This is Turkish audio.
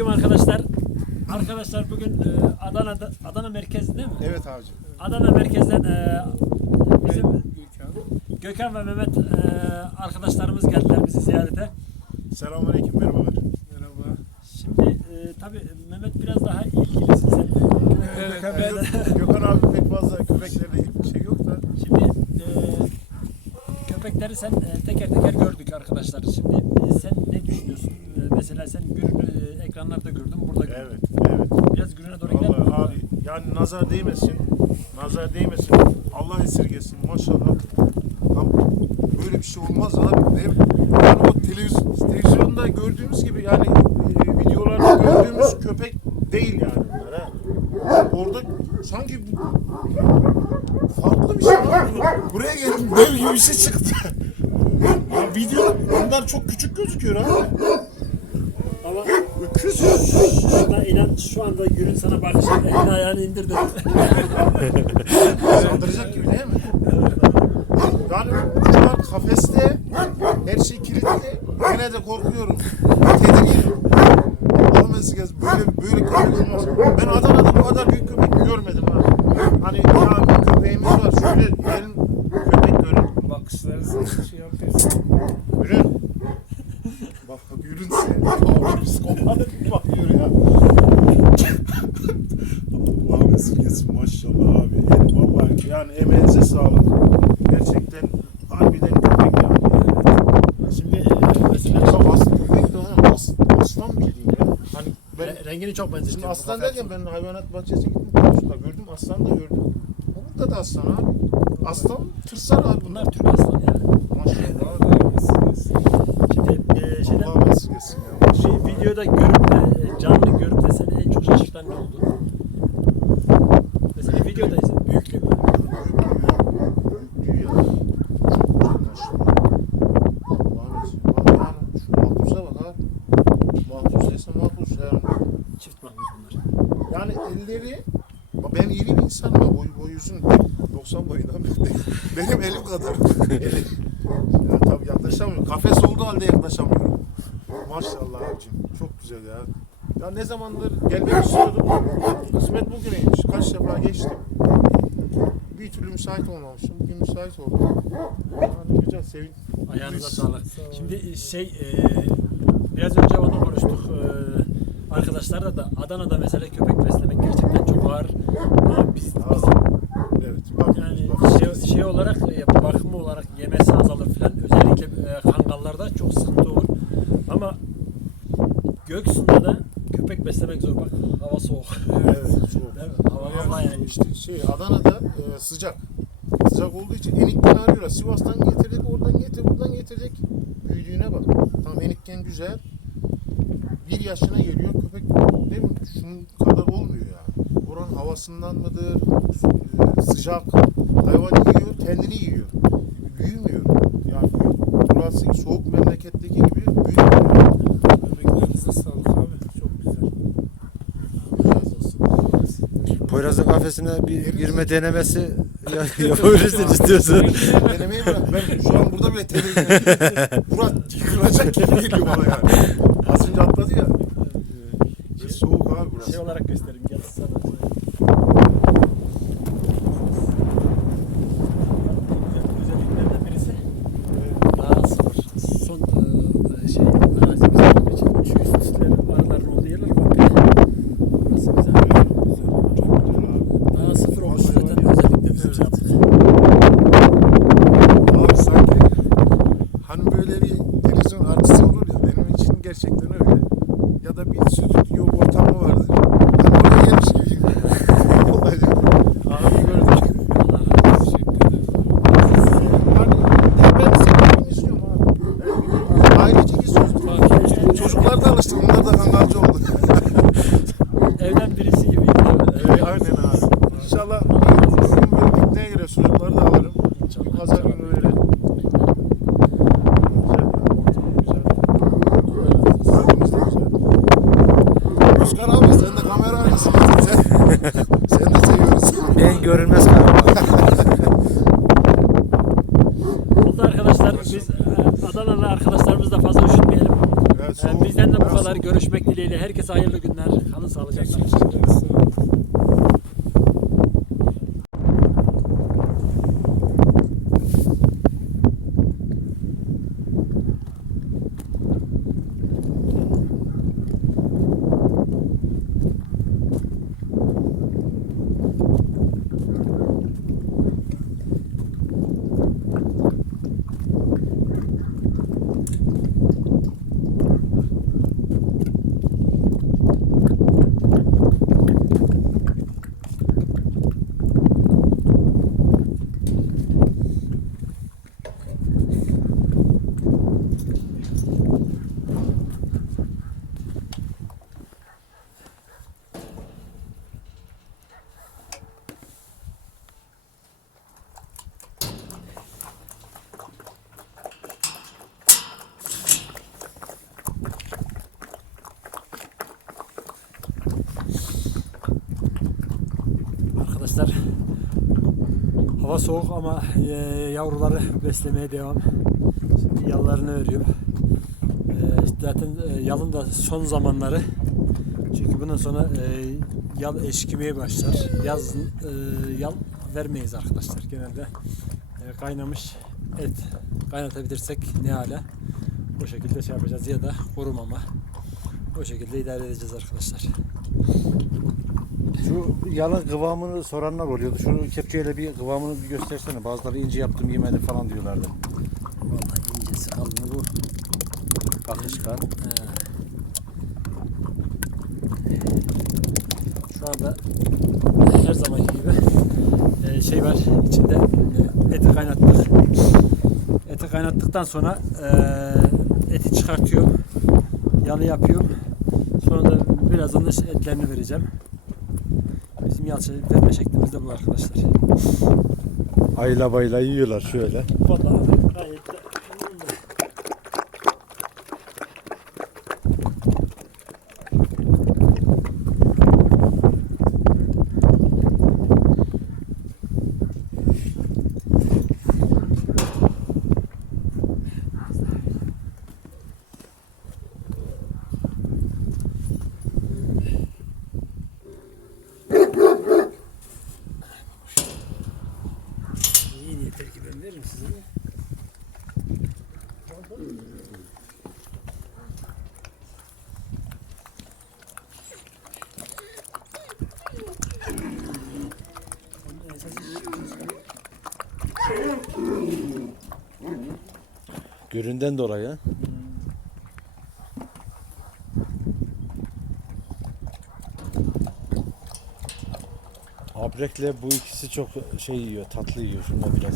Selamünaleyküm arkadaşlar. Arkadaşlar bugün e, Adana'da Adana merkezi değil mi? Evet abicim. Adana merkezden e, bizim Gökhan ve Mehmet e, arkadaşlarımız geldiler bizi ziyarete. Selamünaleyküm. Merhabalar. Merhaba. Şimdi e, tabi Mehmet biraz daha ilgilisin sen. Evet, Gökhan Gökhan abi pek fazla köpeklerle şey yok da. Şimdi e, köpekleri sen e, teker teker gördük arkadaşlar. Şimdi e, sen ne düşünüyorsun? Mesela sen Gürün'ü e, ekranlarda gördün, burada gördün. Evet, evet. Biraz Gürün'e doğru gidelim. Vallahi abi yani nazar değmesin. Nazar değmesin. Allah esirgesin maşallah. Abi, böyle bir şey olmaz abi. Ne? Yani o televiz- televizyonda gördüğümüz gibi yani e, videolarda gördüğümüz köpek değil yani bunlar ha. Orada sanki bu- farklı bir şey abi. Buraya gelip böyle gibi bir şey çıktı. ya video bunlar çok küçük gözüküyor abi. Sana inan şu anda Gürün sana bakışında elini ayağını indirdi. Saldıracak gibi değil mi? Yani kuşlar kafeste, her şey kilitli. Yine de korkuyorum. Tedirginim. Allah'ım kez böyle böyle köpek olmaz. Ben Adana'da bu kadar büyük köpek görmedim ha. Hani ya bir köpeğimiz var. Şöyle gelin köpek görün. Bakışları sen şey yapıyorsun. Görün. Bak bak yürün sen. Abi psikopat bakıyor ya. Allah'ım esirgesin maşallah abi. Yani vallahi yani emeğinize sağlık. Gerçekten harbiden köpek yani. Şimdi e, mesela Ya aslan köpek de ama as, aslan bildiğin ya. Hani ben re- rengini çok Şimdi benzetiyor. aslan derken ben hayvanat bahçesine gittim. Konuşta gördüm aslan da gördüm. Burada da aslan abi. Aslan tırsar abi bunlar. Türk aslan yani. Maşallah. Daha da iyisiniz. Şimdi e, şeyden Allah'ım esirgesin ya. Maşallah. bir videoda görüp de e, canlı görüp de seni en çok şaşırtan ne oldu? Mesela videodayız. Büyüklüğü mü? Büyüyor. Çok güzel maşallah. Allah'ım esirgesin. Bak yani şu mahpusa bak ha. Mahpus ise mahpus yani. Çift mahmut bunlar. Yani elleri ben iri bir insanım ha. Boy, boy uzun. 90 boyundan. Benim elim kadar. Eli. Ya tabii yaklaşamıyorum. Kafes olduğu halde yaklaşamıyorum. Maşallah abicim. Çok güzel ya. Ya ne zamandır gelmek istiyordum. Kısmet bugüneymiş. Kaç defa geçtim. Bir türlü müsait olmamıştım. Bugün müsait oldum. Yani güzel, sevin. Ayağınıza sağlık. Şimdi e, şey e, biraz önce onu konuştuk. E, arkadaşlarla da Adana'da mesela köpek beslemek gerçekten çok ağır. Ama biz, Aa, biz Evet. Bak, Yani bak. şey, şey olarak e, bakımı olarak yemesi azalır filan. Özellikle e, kangallarda çok sıkıntı olur. Ama Göksu'nda da köpek beslemek zor. Bak hava soğuk. Evet. Soğuk. Değil mi? Hava hava yani. İşte şey Adana'da e, sıcak. Sıcak olduğu için enikten arıyorlar. Sivas'tan getirdik, oradan getir, buradan getirdik. Büyüdüğüne bak. Tam enikken güzel. Bir yaşına geliyor köpek değil mi? Şunun kadar olmuyor yani. Oranın havasından mıdır? e, sıcak. Hayvan yiyor, kendini yiyor. Büyümüyor. Yani burası soğuk memleketteki gibi büyümüyor. Emeklerinize sağlık abi. Çok güzel. Poyraz'ın kafesine bir girme denemesi ya- yapabilirsin istiyorsan. Denemeyi bırak. Ben şu an burada bile televizyon. Murat yıkılacak gibi geliyor bana yani. Az önce atladı ya. Ee, soğuk abi burası. Şey olarak göstereyim. Gel sana. Özelliklerinden birisi daha sıfır. Son e, şey arazimiz olduğu için şu üst üstlerin arıların olduğu yerler komple. Burası güzel. Daha sıfır olmuş zaten özellikle bizim şey yaptık. Abi sanki hani böyle bir televizyon artisi olur ya benim için gerçekten öyle. Ya da bir stüdyo ortamı vardır. Hani oraya gelmiş gibi. Vallahi abi gördüm. Allah razı olsun. Teşekkür ederim. Hani ya ben seni izliyorum abi. Ben Ailece geziyoruz. Çocuklar da alıştı. Onlar da kangalcı oldu. Evden birisi gibi. değil mi? Evet, aynen abi. İnşallah bugün böyle pikniğe girer. Çocukları da alırım. Bir pazar günü öyle. Güzel ya. Ortam güzel. Halkımız da güzel. Özkan abi sen de kamera arkasın. Sen, sen de seviyoruz. Ben görünmez kahraman. Oldu arkadaşlar biz e, Adanalı arkadaşlarımızla fazla üşütmeyelim. Evet, E, soğuk. Bizden de bu Biraz kadar soğuk. görüşmek dileğiyle. Herkese hayırlı günler. Kalın sağlıcakla. Hava soğuk ama e, yavruları beslemeye devam. Şimdi yallarını veriyor. E, zaten e, yalın da son zamanları. Çünkü bundan sonra e, yal eşkimeye başlar. Yazın e, yal vermeyiz arkadaşlar genelde. E, kaynamış et kaynatabilirsek ne hala o şekilde şey yapacağız ya da korumama. O şekilde idare edeceğiz arkadaşlar. Şu yalın kıvamını soranlar oluyordu. Şunu kepçeyle bir kıvamını bir göstersene. Bazıları ince yaptım yemedi falan diyorlardı. Vallahi incesi kalını bu. Akışkan. Ee, Şu anda her zamanki gibi e, şey var içinde e, eti kaynattık. Eti kaynattıktan sonra e, eti çıkartıyorum. Yalı yapıyorum. Sonra da birazdan da etlerini vereceğim. Bizim yalçı verme şeklimiz de bu arkadaşlar. Ayla bayla yiyorlar şöyle. Vallahi gayet de iyi yeter ki ben veririm size. de. Göründen dolayı. Abrekle bu ikisi çok şey yiyor, tatlı yiyor. Şunlar biraz.